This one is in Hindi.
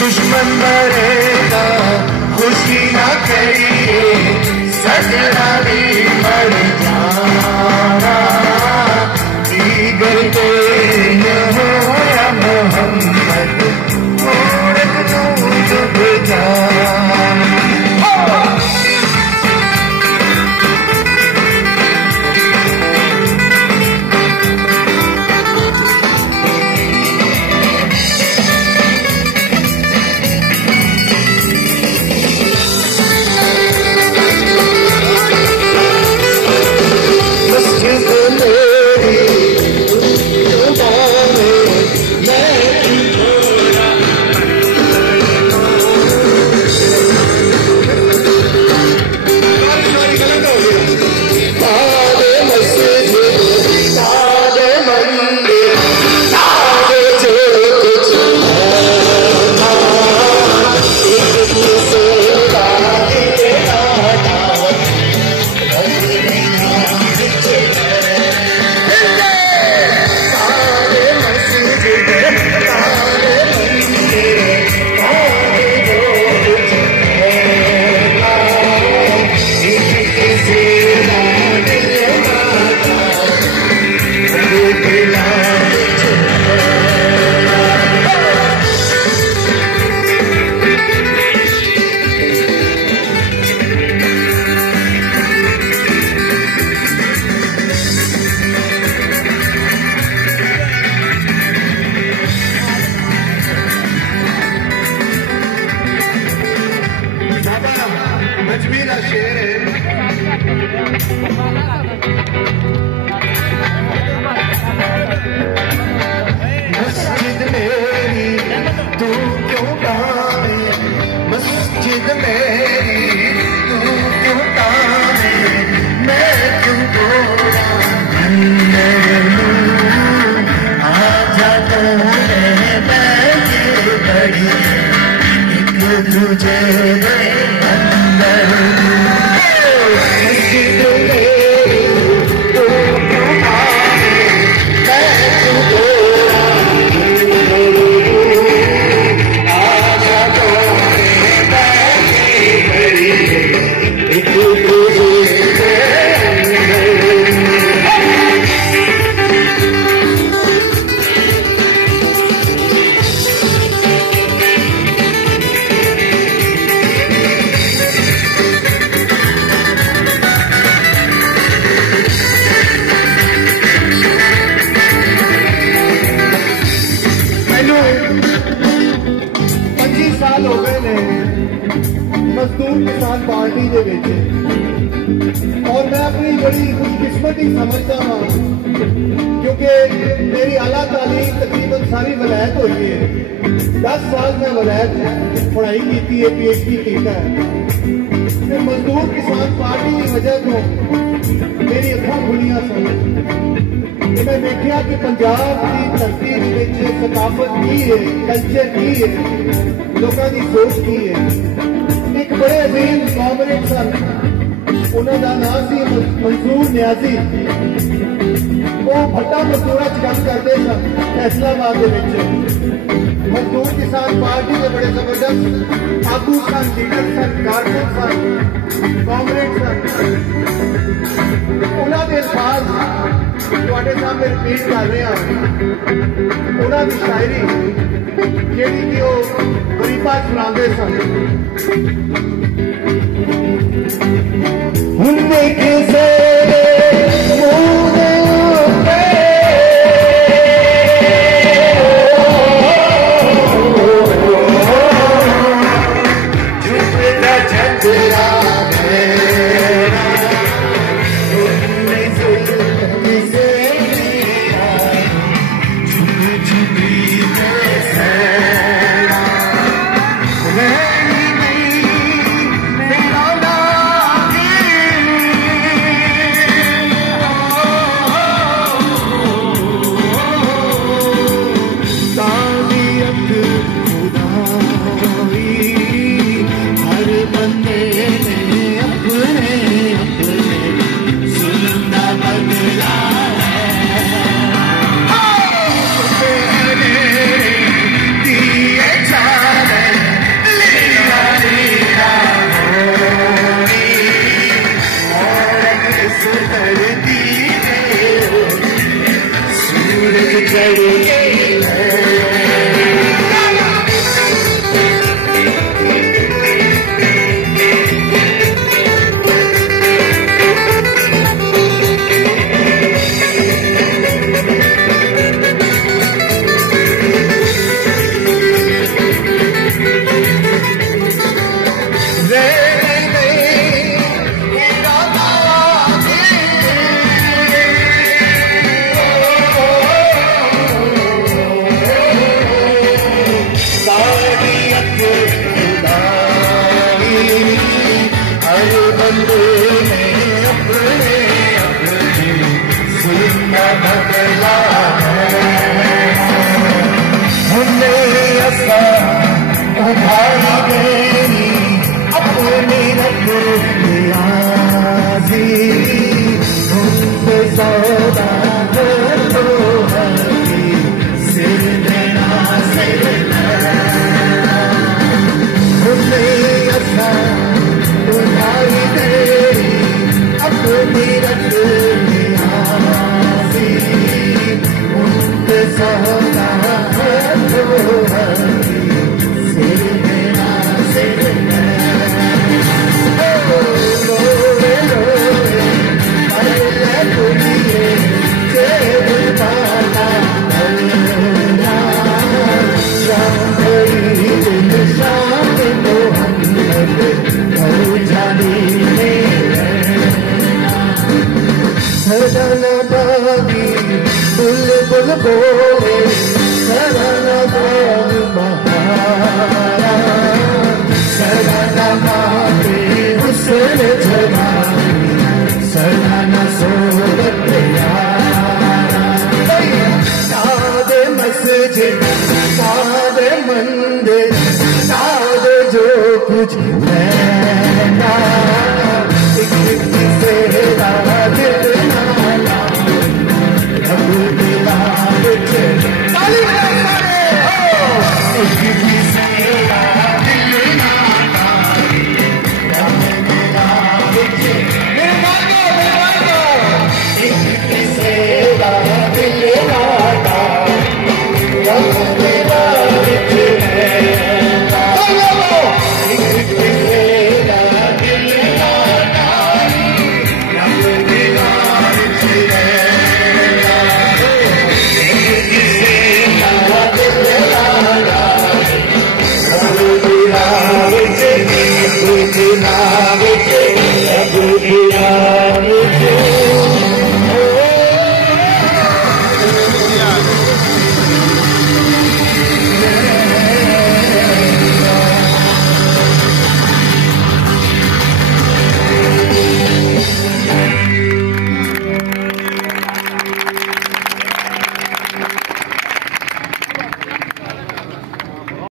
दुश्मन मरेगा खुशी ना करिए सजना भी मर जाना दीगर तो हो या मोहम्मद औरत डूब जाना। मस्जिद मेरी तू क्यों ताने, मस्जिद मेरी तू क्यों ताने, मैं क्यों तोड़ा अंदर लूं, आजा तो मैं बड़ी एक तुझे अंदर लूं। मस्जिद मेरी तू क्यों ताने, मैं क्यों तोड़ा हो गए ने मजदूर किसान पार्टी के विच और मैं अपनी बड़ी खुशकिस्मती समझता हाँ क्योंकि मेरी आला तालीम तकरीबन सारी वलायत हुई है। 10 साल में वलायत पढ़ाई की है, PhD किया है। मजदूर किसान पार्टी की वजह तो मेरी अखां खुलियां सन। मैं देखा कि पंजाब की धरती में सकाफत की है, कल्चर की है, लोगों की सोच की है। एक बड़े अजीम कॉमरेड सन, उन्होंने नाम सी मंसूर न्याजी। वो भट्टा मजदूरा च काम करते सन फैसलाबाद के। मजदूर किसान पार्टी के बड़े जबरदस्त आगू सन, लीडर सन, कारकुन सन, कॉमरेड सन। उन्होंने अल्फाज ਤੁਹਾਡੇ सामने रिपीट कर रहे हैं। उन्होंने शायरी ਜਿਹੜੀ कि वो गरीबा सुनाते सन। बुलबुल बोले सरना बाग बहारा, सरना माते हुस्न जवानी, सरना सोबत यारा। साद मस्जिद साद मंदिर साद जो कुछ है